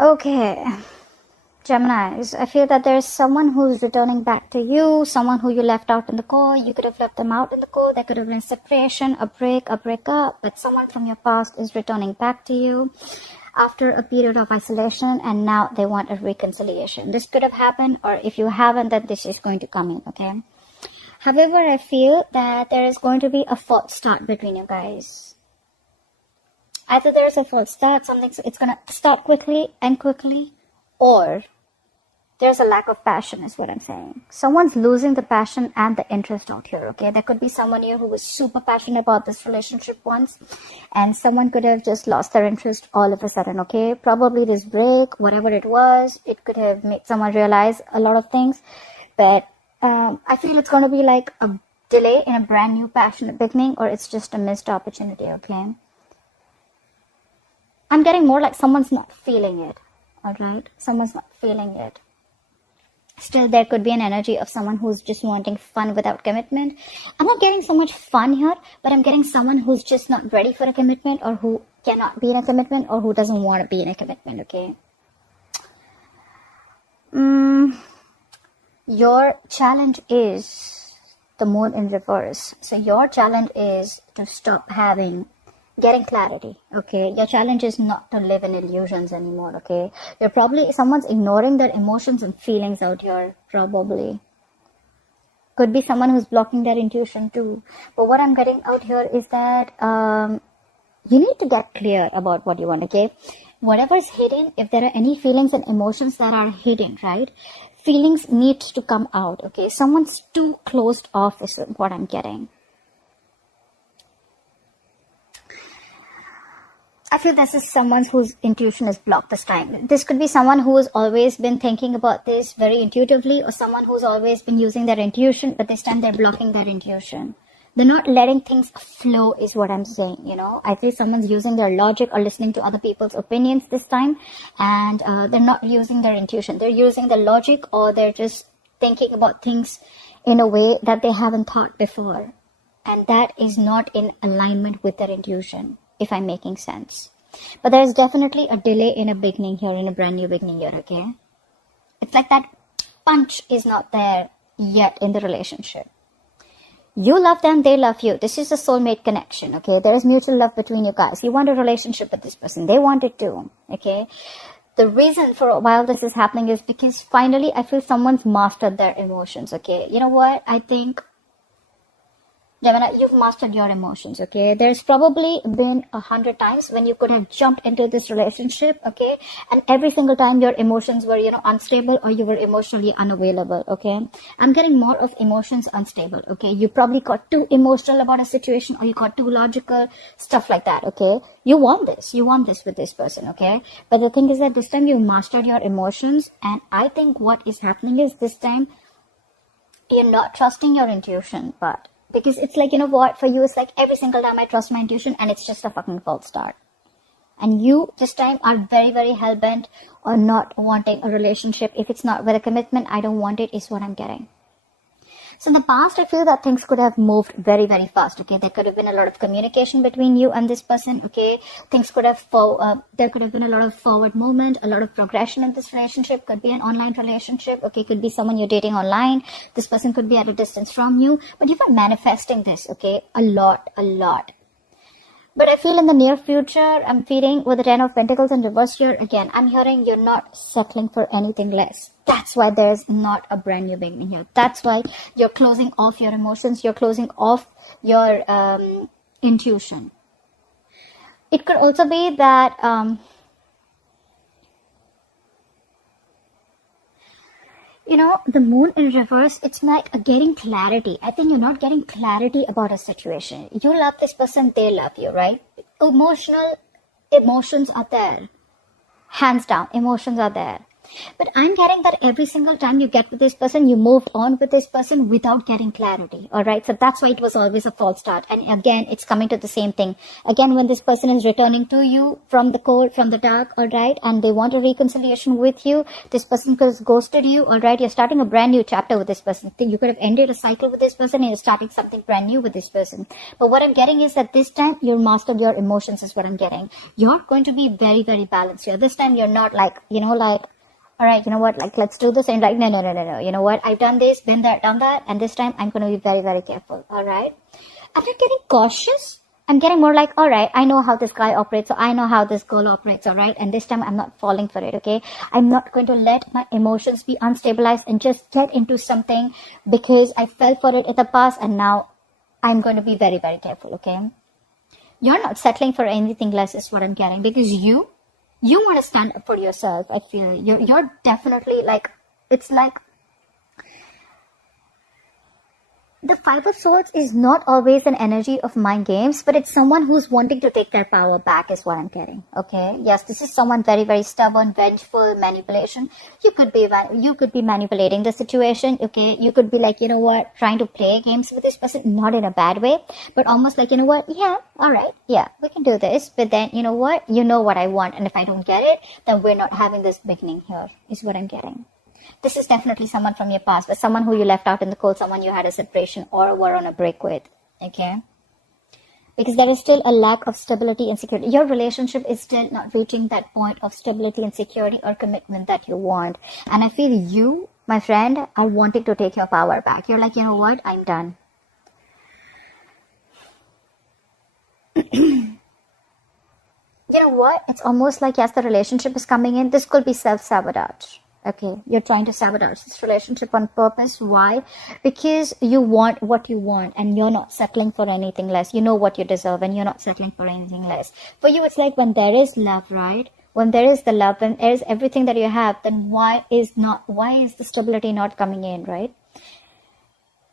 Okay, Geminis, I feel that there's someone who's returning back to you, someone who you left out in the cold. You could have left them out in the cold. There could have been a separation, a breakup, but someone from your past is returning back to you after a period of isolation, and now they want a reconciliation. This could have happened, or if you haven't, then this is going to come in, okay? However, I feel that there is going to be a false start between you guys. Either there's a false start, it's going to start quickly, or there's a lack of passion is what I'm saying. Someone's losing the passion and the interest out here, okay? There could be someone here who was super passionate about this relationship once, and someone could have just lost their interest all of a sudden, okay? Probably this break, whatever it was, it could have made someone realize a lot of things, but I feel it's going to be like a delay in a brand new passionate beginning, or it's just a missed opportunity, okay? I'm getting more like someone's not feeling it, alright? Someone's not feeling it. Still, there could be an energy of someone who's just wanting fun without commitment. I'm not getting so much fun here, but I'm getting someone who's just not ready for a commitment, or who cannot be in a commitment, or who doesn't want to be in a commitment, okay? Your challenge is the moon in reverse. So your challenge is to stop getting clarity, okay? Your challenge is not to live in illusions anymore, okay? Someone's ignoring their emotions and feelings out here, probably. Could be someone who's blocking their intuition too. But what I'm getting out here is that you need to get clear about what you want, okay? Whatever is hidden, if there are any feelings and emotions that are hidden, right? Feelings need to come out, okay? Someone's too closed off is what I'm getting. I feel this is someone whose intuition is blocked this time. This could be someone who has always been thinking about this very intuitively, or someone who's always been using their intuition, but this time they're blocking their intuition. They're not letting things flow is what I'm saying, you know. I feel someone's using their logic or listening to other people's opinions this time, and they're not using their intuition. They're using the logic, or they're just thinking about things in a way that they haven't thought before. And that is not in alignment with their intuition, if I'm making sense. But there is definitely a delay in a beginning here, in a brand new beginning here, okay? It's like that punch is not there yet in the relationship. You love them, they love you. This is a soulmate connection, okay? There is mutual love between you guys. You want a relationship with this person. They want it too, okay? The reason for a while this is happening is because finally I feel someone's mastered their emotions, okay? You know what? I think, Gemini, you've mastered your emotions, okay? There's probably been 100 times when you could have jumped into this relationship, okay? And every single time your emotions were, unstable, or you were emotionally unavailable, okay? I'm getting more of emotions unstable, okay? You probably got too emotional about a situation, or you got too logical, stuff like that, okay? You want this with this person, okay? But the thing is that this time you mastered your emotions, and I think what is happening is this time you're not trusting your intuition, but because it's like, you know what, for you, it's like every single time I trust my intuition and it's just a fucking false start. And you, this time, are very, very hell-bent on not wanting a relationship. If it's not with a commitment, I don't want it, is what I'm getting. So in the past, I feel that things could have moved very, very fast, okay? There could have been a lot of communication between you and this person, okay? Things could have, there could have been a lot of forward movement, a lot of progression in this relationship. Could be an online relationship, okay? Could be someone you're dating online. This person could be at a distance from you. But you were manifesting this, okay? A lot. But I feel in the near future, I'm feeling with the 10 of Pentacles in reverse here, again, I'm hearing you're not settling for anything less. That's why there's not a brand new beginning here. That's why you're closing off your emotions. You're closing off your intuition. It could also be that, the moon in reverse, it's like getting clarity. I think you're not getting clarity about a situation. You love this person, they love you, right? Emotions are there. Hands down, emotions are there. But I'm getting that every single time you get with this person, you moved on with this person without getting clarity. All right. So that's why it was always a false start. And again, it's coming to the same thing. Again, when this person is returning to you from the cold, from the dark, all right, and they want a reconciliation with you, this person could have ghosted you, all right. You're starting a brand new chapter with this person. You could have ended a cycle with this person and you're starting something brand new with this person. But what I'm getting is that this time you're mastered your emotions is what I'm getting. You're going to be very, very balanced here. This time you're not like, all right, you know what, like, let's do this. And like, no. You know what? I've done this, been there, done that. And this time I'm going to be very, very careful. All right. I'm not getting cautious. I'm getting more like, all right, I know how this guy operates. So I know how this girl operates. All right. And this time I'm not falling for it. Okay. I'm not going to let my emotions be unstabilized and just get into something because I fell for it in the past. And now I'm going to be very, very careful. Okay. You're not settling for anything less is what I'm getting, because you want to stand up for yourself. I feel you're definitely like, it's like the Five of Swords is not always an energy of mind games, but it's someone who's wanting to take their power back is what I'm getting. Okay. Yes, this is someone very, very stubborn, vengeful, manipulation. You could be manipulating the situation. Okay. You could be like, you know what, trying to play games with this person, not in a bad way, but almost like, you know what, yeah, all right, yeah, we can do this. But then, you know what I want. And if I don't get it, then we're not having this beginning here is what I'm getting. This is definitely someone from your past, but someone who you left out in the cold, someone you had a separation or were on a break with, okay? Because there is still a lack of stability and security. Your relationship is still not reaching that point of stability and security or commitment that you want. And I feel you, my friend, are wanting to take your power back. You're like, you know what? I'm done. You know what? It's almost like, yes, the relationship is coming in. This could be self-sabotage. Okay, you're trying to sabotage this relationship on purpose. Why? Because you want what you want and you're not settling for anything less. You know what you deserve and you're not settling for anything less. For you, it's like when there is love, right? When there is the love, when there is everything that you have, then why is the stability not coming in, right?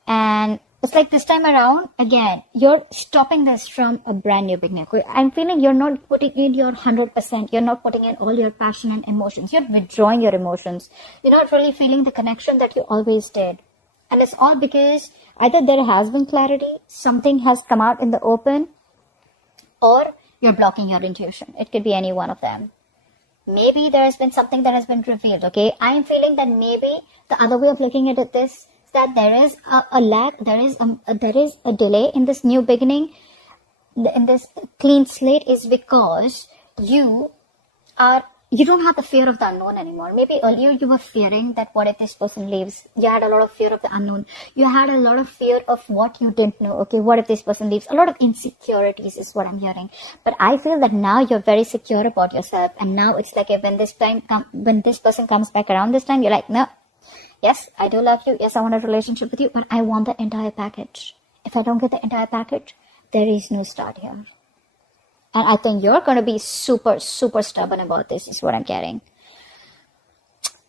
And it's like this time around, again, you're stopping this from a brand new beginning. I'm feeling you're not putting in your 100%. You're not putting in all your passion and emotions. You're withdrawing your emotions. You're not really feeling the connection that you always did. And it's all because either there has been clarity, something has come out in the open, or you're blocking your intuition. It could be any one of them. Maybe there has been something that has been revealed, okay? I'm feeling that maybe the other way of looking at this, that there is a lack, there is a delay in this new beginning, in this clean slate, is because you don't have the fear of the unknown anymore. Maybe earlier you were fearing that what if this person leaves? You had a lot of fear of the unknown. You had a lot of fear of what you didn't know. Okay, what if this person leaves? A lot of insecurities is what I'm hearing. But I feel that now you're very secure about yourself, and now it's like when this person comes back around this time, you're like, no. Yes, I do love you. Yes, I want a relationship with you, but I want the entire package. If I don't get the entire package, there is no start here. And I think you're going to be super, super stubborn about this, is what I'm getting.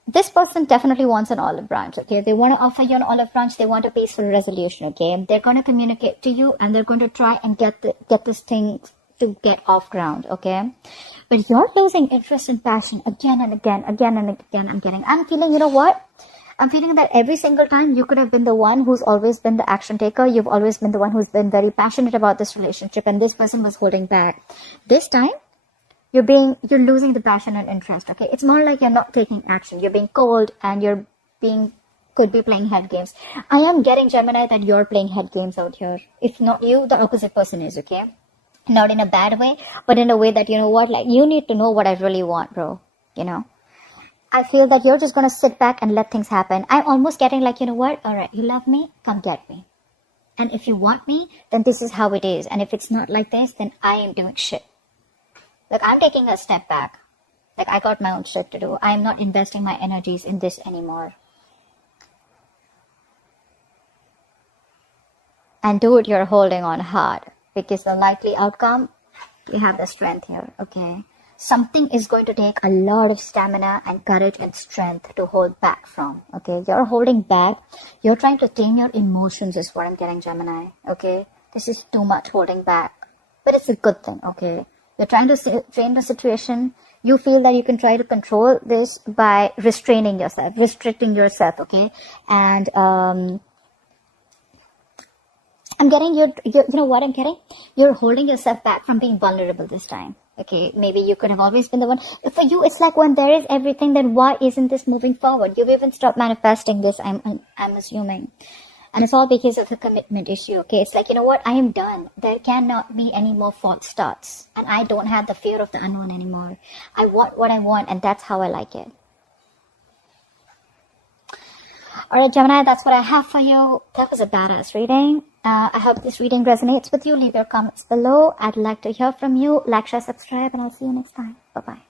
This person definitely wants an olive branch, okay? They want to offer you an olive branch. They want a peaceful resolution, okay? They're going to communicate to you, and they're going to try and get this thing to get off ground, okay? But you're losing interest and passion again and again. I'm feeling, you know what? I'm feeling that every single time you could have been the one who's always been the action taker. You've always been the one who's been very passionate about this relationship, and this person was holding back. This time, you're losing the passion and interest, okay? It's more like you're not taking action. You're being cold, and could be playing head games. I am getting, Gemini, that you're playing head games out here. If not you, the opposite person is, okay? Not in a bad way, but in a way that, you know what, like, you need to know what I really want, bro, you know? I feel that you're just going to sit back and let things happen. I'm almost getting like, you know what? All right, you love me? Come get me. And if you want me, then this is how it is. And if it's not like this, then I am doing shit. Like, I'm taking a step back. Like, I got my own shit to do. I'm not investing my energies in this anymore. And dude, you're holding on hard. Because the likely outcome, you have the strength here, okay? Something is going to take a lot of stamina and courage and strength to hold back from, okay? You're holding back. You're trying to tame your emotions is what I'm getting, Gemini, okay? This is too much holding back. But it's a good thing, okay? You're trying to frame the situation. You feel that you can try to control this by restraining yourself, restricting yourself, okay? And I'm getting you know what I'm getting? You're holding yourself back from being vulnerable this time. Okay, maybe you could have always been the one. For you, it's like when there is everything, then why isn't this moving forward? You've even stopped manifesting this, I'm assuming. And it's all because of the commitment issue, okay? It's like, you know what? I am done. There cannot be any more false starts. And I don't have the fear of the unknown anymore. I want what I want, and that's how I like it. Alright, Gemini, that's what I have for you. That was a badass reading. I hope this reading resonates with you. Leave your comments below. I'd like to hear from you. Like, share, subscribe, and I'll see you next time. Bye-bye.